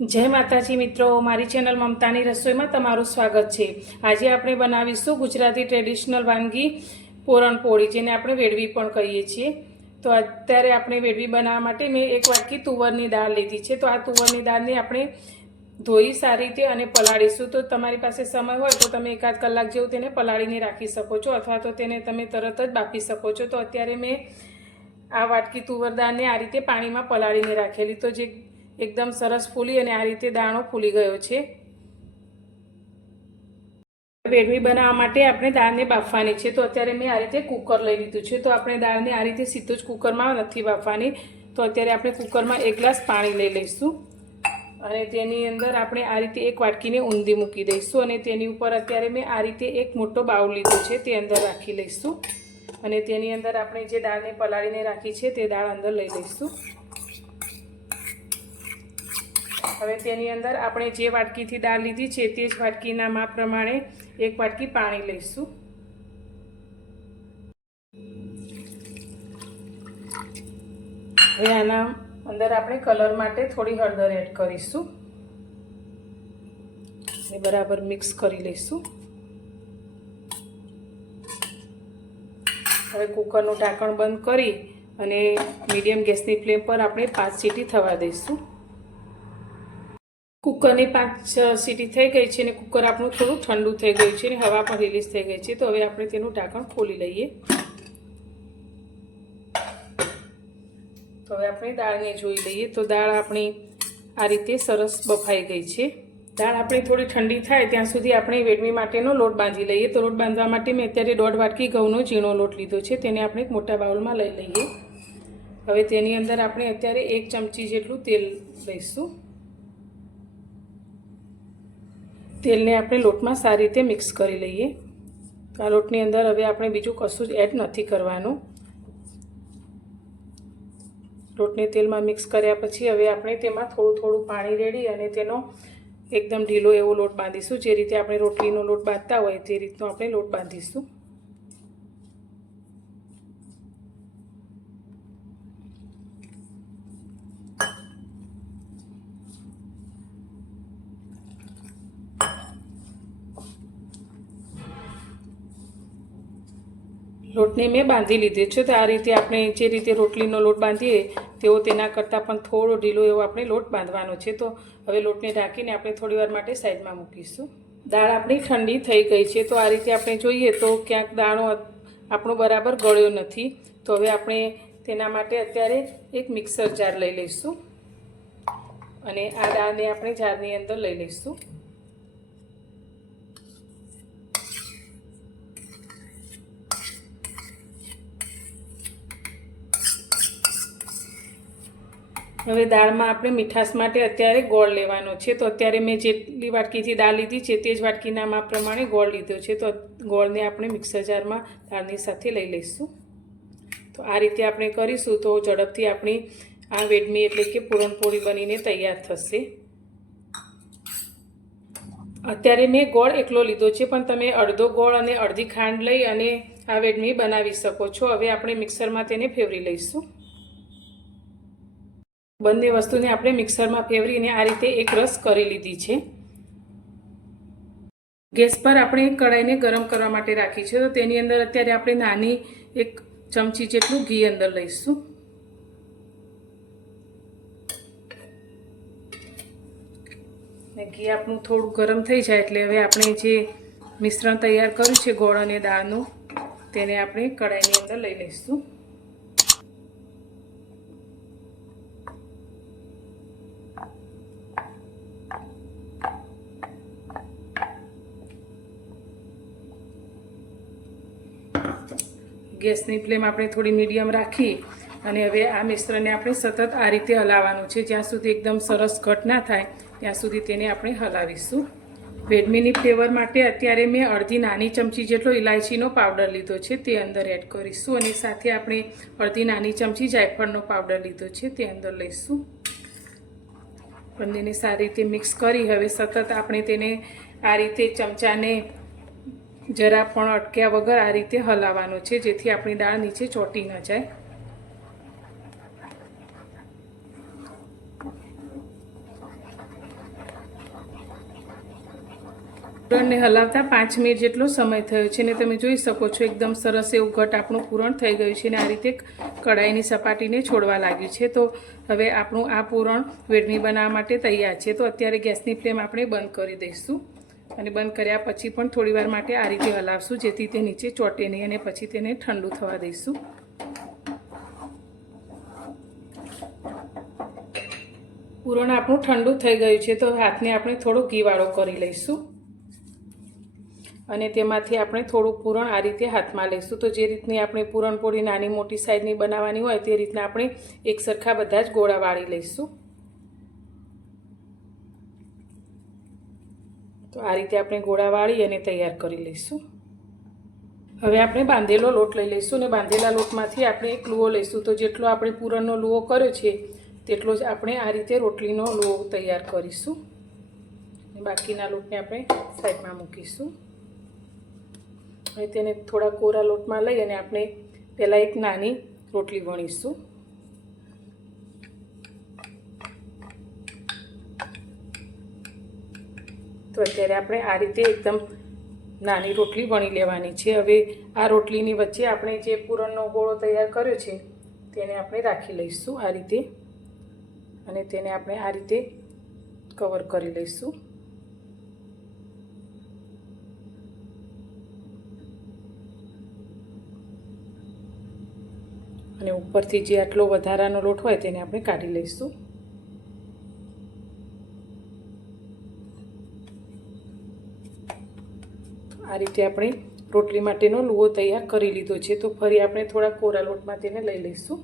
જય માતાજી મિત્રો, મારી ચેનલ મમતાની રસોઈમાં તમારું સ્વાગત છે. આજે આપણે બનાવીશું ગુજરાતી ટ્રેડિશનલ વાનગી પૂરણપોળી જેને આપણે વેડવી પણ કહીએ છીએ. તો અત્યારે આપણે વેડવી બનાવવા માટે મેં એક વાટકી તુવરની દાળ લીધી છે. તો આ તુવરની દાળને આપણે ધોઈ સારી રીતે અને પલાળીશું. તો તમારી પાસે સમય હોય તો તમે એકાદ કલાક જેવું તેને પલાળીને રાખી શકો છો, અથવા તો તેને તમે તરત જ બાફી શકો છો. તો અત્યારે મેં આ વાટકી તુવર દાળને આ રીતે પાણીમાં પલાળીને રાખેલી. તો જે એકદમ સરસ ફૂલી અને આ રીતે દાણો ફૂલી ગયો છે. બેડમી બનાવવા માટે આપણે દાળને બાફવાની છે. તો અત્યારે મેં આ રીતે કુકર લઈ લીધું છે. તો આપણે દાળને આ રીતે સીધું જ કુકરમાં નથી બાફવાની. તો અત્યારે આપણે કુકરમાં એક ગ્લાસ પાણી લઈ લઈશું. અને તેની અંદર આપણે આ રીતે એક વાટકીને ઊંધી મૂકી દઈશું. અને તેની ઉપર અત્યારે મેં આ રીતે એક મોટો બાઉલ લીધો છે. તે અંદર રાખી લઈશું. અને તેની અંદર આપણે જે દાળને પલાળીને રાખી છે, તે દાળ અંદર લઈ લઈશું. હવે તેની અંદર આપણે જે વાટકીથી દાળ લીધી છે તે જ વાટકીના માપ પ્રમાણે એક વાટકી પાણી લઈશું. હવે આના અંદર આપણે કલર માટે થોડી હળદર એડ કરીશું. એ બરાબર મિક્સ કરી લઈશું. હવે કુકરનું ઢાંકણ બંધ કરી અને મીડિયમ ગેસની ફ્લેમ પર આપણે પાંચ સીટી થવા દઈશું. કુકરની પાંચ સીટી થઈ ગઈ છે અને કુકર આપણું થોડું ઠંડુ થઈ ગયું છે અને હવા પણ રિલીઝ થઈ ગઈ છે, તો હવે આપણે તેનું ઢાંકણ ખોલી લઈએ. તો હવે આપણે દાળને જોઈ લઈએ, તો દાળ આપણી આ રીતે સરસ બફાઈ ગઈ છે. દાળ આપણી થોડી ઠંડી થાય ત્યાં સુધી આપણે વેડમી માટેનો લોટ બાંધી લઈએ. તો લોટ બાંધવા માટે મેં અત્યારે દોઢ વાટકી ઘઉંનો ઝીણો લોટ લીધો છે, તેને આપણે એક મોટા બાઉલમાં લઈ લઈએ. હવે તેની અંદર આપણે અત્યારે એક ચમચી જેટલું તેલ લઈશું. તેલને આપણે લોટમાં સારી રીતે મિક્સ કરી લઈએ. આ લોટની અંદર હવે આપણે બીજું કશું જ એડ નથી કરવાનું. લોટને તેલમાં મિક્સ કર્યા પછી હવે આપણે તેમાં થોડું થોડું પાણી રેડી અને તેનો એકદમ ઢીલો એવો લોટ બાંધીશું. જે રીતે આપણે રોટલીનો લોટ બાંધતા હોય તે રીતનો આપણે લોટ બાંધીશું. લોટને મેં બાંધી લીધો છે. તો આ રીતે આપણે જે રીતે રોટલીનો લોટ બાંધીએ તેવો તેના કરતાં પણ થોડો ઢીલો એવો આપણે લોટ બાંધવાનો છે. તો હવે લોટને ઢાંકીને આપણે થોડી વાર માટે સાઈડમાં મૂકીશું. દાળ આપણી ઠંડી થઈ ગઈ છે. તો આ રીતે આપણે જોઈએ તો ક્યાંક દાણો આપણો બરાબર ગળ્યો નથી. તો હવે આપણે તેના માટે અત્યારે એક મિક્સર જાર લઈ લઈશું. અને આ દાળને આપણે જારની અંદર લઈ લઈશું. હવે દાળમાં આપણે મીઠાશ માટે અત્યારે ગોળ લેવાનો છે. તો અત્યારે મેં જેટલી વાટકીથી દાળ લીધી છે તે જ વાટકીના માપ પ્રમાણે ગોળ લીધો છે. તો ગોળને આપણે મિક્સર જારમાં દાળની સાથે લઈ લઈશું. તો આ રીતે આપણે કરીશું તો ઝડપથી આપણી આ વેડમી એટલે કે પૂરણપોળી બનીને તૈયાર થશે. અત્યારે મેં ગોળ એકલો લીધો છે, પણ તમે અડધો ગોળ અને અડધી ખાંડ લઈ અને આ વેડમી બનાવી શકો છો. હવે આપણે મિક્સરમાં તેને ફેવરી લઈશું. બંને વસ્તુને આપણે મિક્સરમાં ફેવરીને આ રીતે એક રસ કરી લીધી છે. ગેસ પર આપણે કઢાઈને ગરમ કરવા માટે રાખી છે. તો તેની અંદર અત્યારે આપણે નાની એક ચમચી જેટલું ઘી અંદર લઈશું. ઘી આપણું થોડું ગરમ થઈ જાય એટલે હવે આપણે જે મિશ્રણ તૈયાર કર્યું છે ગોળ અને દાળનું, તેને આપણે કઢાઈની અંદર લઈ લઈશું. ગેસની ફ્લેમ આપણે થોડી મીડિયમ રાખી અને હવે આ મિશ્રણને આપણે સતત આ રીતે હલાવવાનું છે. જ્યાં સુધી એકદમ સરસ ઘટ ના થાય, ત્યાં સુધી તેને આપણે હલાવીશું. વેડમીની ફ્લેવર માટે અત્યારે મેં અડધી નાની ચમચી જેટલો ઇલાયચીનો પાવડર લીધો છે, તે અંદર એડ કરીશું અને સાથે આપણે અડધી નાની ચમચી જાયફળનો પાવડર લીધો છે, તે અંદર લઈશું. બંનેને સારી રીતે મિક્સ કરી હવે સતત આપણે તેને આ રીતે ચમચાને જરા પણ અટક્યા વગર આ રીતે હલાવવાનું છે, જેથી આપણી દાળ નીચે ચોટી ન જાય. પૂરણને હલાવતા પાંચ મિનિટ જેટલો સમય થયો છે ને તમે જોઈ શકો છો, એકદમ સરસ એવું ઘટ આપણું પૂરણ થઈ ગયું છે ને આ રીતે કડાઈની સપાટીને છોડવા લાગ્યું છે. તો હવે આપણું આ પૂરણ વેડમી બનાવવા માટે તૈયાર છે. તો અત્યારે ગેસની ફ્લેમ આપણે બંધ કરી દઈશું. અને બંધ કર્યા પછી પણ થોડીવાર માટે આ રીતે હલાવશું, જેથી તે નીચે ચોટે નહીં અને પછી તેને ઠંડુ થવા દઈશું. પૂરણ આપણું ઠંડુ થઈ ગયું છે, તો હાથને આપણે થોડો ઘીવાળો કરી લઈશું. અને તેમાંથી આપણે થોડું પૂરણ આ રીતે હાથમાં લઈશું. તો જે રીતની આપણે પૂરણપોળી નાની મોટી સાઈઝની બનાવવાની હોય, તે રીતના આપણે એક સરખા બધા જ ગોળા વાળી લઈશું. તો આ રીતે આપણે ગોળા વાળી અને તૈયાર કરી લઈશું. હવે આપણે બાંધેલો લોટ લઈ લઈશું અને બાંધેલા લોટમાંથી આપણે એક લુઓ લઈશું. તો જેટલો આપણે પૂરણનો લુઓ કર્યો છે, તેટલો જ આપણે આ રીતે રોટલીનો લુઓ તૈયાર કરીશું. બાકીના લોટને આપણે સાઈડમાં મૂકીશું. હવે તેને થોડા કોરા લોટમાં લઈ અને આપણે પહેલાં એક નાની રોટલી વણીશું. તો અત્યારે આપણે આ રીતે એકદમ નાની રોટલી વણી લેવાની છે. હવે આ રોટલીની વચ્ચે આપણે જે પૂરણનો ગોળો તૈયાર કર્યો છે, તેને આપણે રાખી લઈશું આ રીતે. અને તેને આપણે આ રીતે કવર કરી લઈશું. અને ઉપરથી જે આટલો વધારાનો લોટ હોય, તેને આપણે કાઢી લઈશું. આ રીતે આપણે રોટલી માટેનો લુઓ તૈયાર કરી લીધો છે. તો ફરી આપણે થોડા કોરા લોટમાં તેને લઈ લઈશું.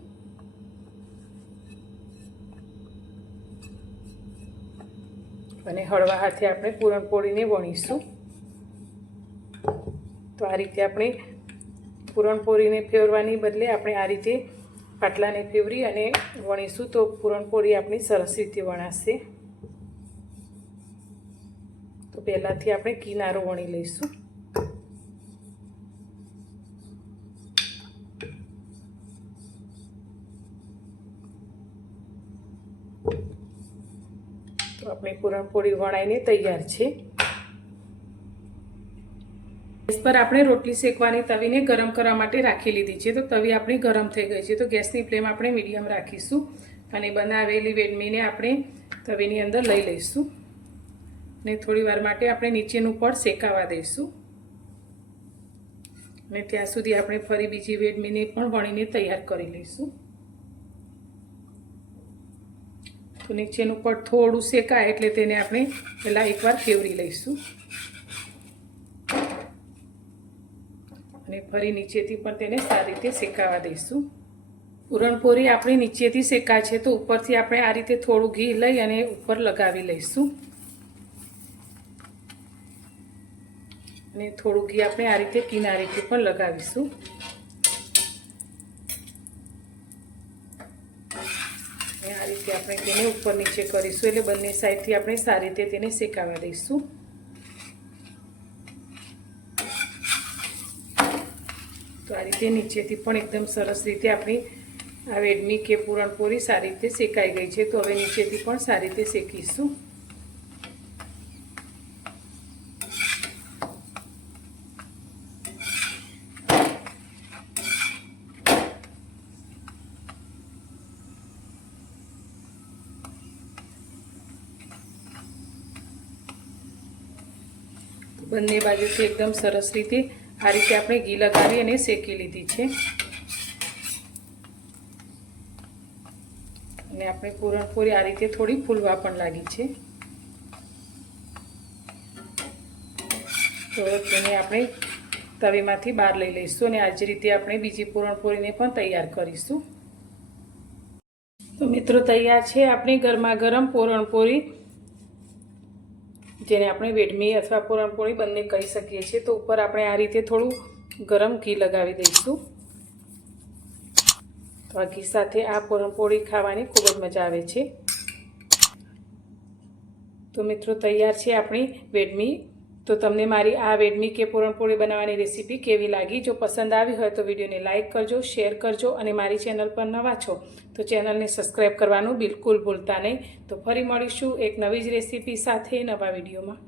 અને હળવા હાથે આપણે પૂરણપોળીને વણીશું. તો આ રીતે આપણે પૂરણપોળીને ફેરવાની બદલે આપણે આ રીતે પાટલાને ફેવરી અને વણીશું. તો પૂરણપોળી આપણી સરસ રીતે વણાશે. તો પહેલાંથી આપણે કિનારો વણી લઈશું તો આપણી પૂરણપોળી વણાઈને તૈયાર છે. ગેસ પર આપણે રોટલી શેકવાની તવીને ગરમ કરવા માટે રાખી લીધી છે. તો તવી આપણી ગરમ થઈ ગઈ છે. તો ગેસની ફ્લેમ આપણે મીડિયમ રાખીશું અને બનાવેલી વેડમીને આપણે તવીની અંદર લઈ લઈશું. ને થોડી વાર માટે આપણે નીચેનું પડ શેકાવા દઈશું. અને ત્યાં સુધી આપણે ફરી બીજી વેડમીને પણ વણીને તૈયાર કરી લઈશું. તો નીચેનું પડ થોડું શેકાય એટલે તેને આપણે પહેલાં એકવાર ફેવરી લઈશું. અને ફરી નીચેથી પણ તેને સારી રીતે શેકાવા દઈશું. પૂરણપોરી આપણી નીચેથી શેકાય છે તો ઉપરથી આપણે આ રીતે થોડું ઘી લઈ અને ઉપર લગાવી લઈશું. અને થોડું ઘી આપણે આ રીતે કિનારીથી પણ લગાવીશું અને આ રીતે આપણે તેને ઉપર નીચે કરીશું એટલે બંને સાઈડથી આપણે સારી રીતે તેને શેકાવા દઈશું. તો આ રીતે નીચેથી પણ એકદમ સરસ રીતે આપણી આ વેડમી કે પૂરણપોળી સારી રીતે શેકાઈ ગઈ છે. તો હવે નીચેથી પણ સારી રીતે શેકીશું. બંને બાજુથી એકદમ સરસ રીતે આ રીતે આપણે ઘી લગાવી અને શેકી લીધી છે. અને આપણે પૂરણપોળી આ રીતે થોડી ફૂલવા પણ લાગી છે. તો તેને આપણે તવેમાંથી બહાર લઈ લઈશું અને આ જ રીતે આપણે બીજી પૂરણપોળીને પણ તૈયાર કરીશું. તો મિત્રો, તૈયાર છે આપણી ગરમા ગરમ પૂરણપોળી જેને આપણે વેડમી અથવા પૂરણપોળી બંને કહી શકીએ છીએ, તો ઉપર આપણે આ રીતે થોડું ગરમ ઘી લગાવી દઈશું. તો આ ઘી સાથે આ પૂરણપોળી ખાવાની ખૂબ જ મજા આવે છે. તો મિત્રો, તૈયાર છે આપણી વેડમી તો તમને મારી આ વેડમી કે પૂરણપોળી બનાવવાની રેસીપી કેવી લાગી? જો પસંદ આવી હોય તો વિડીયોને લાઇક કરજો, શેર કરજો અને મારી ચેનલ પર નવા છો તો ચેનલને સબસ્ક્રાઈબ કરવાનું બિલકુલ ભૂલતા નહીં. તો ફરી મળીશું એક નવી જ રેસીપી સાથે નવા વિડીયોમાં.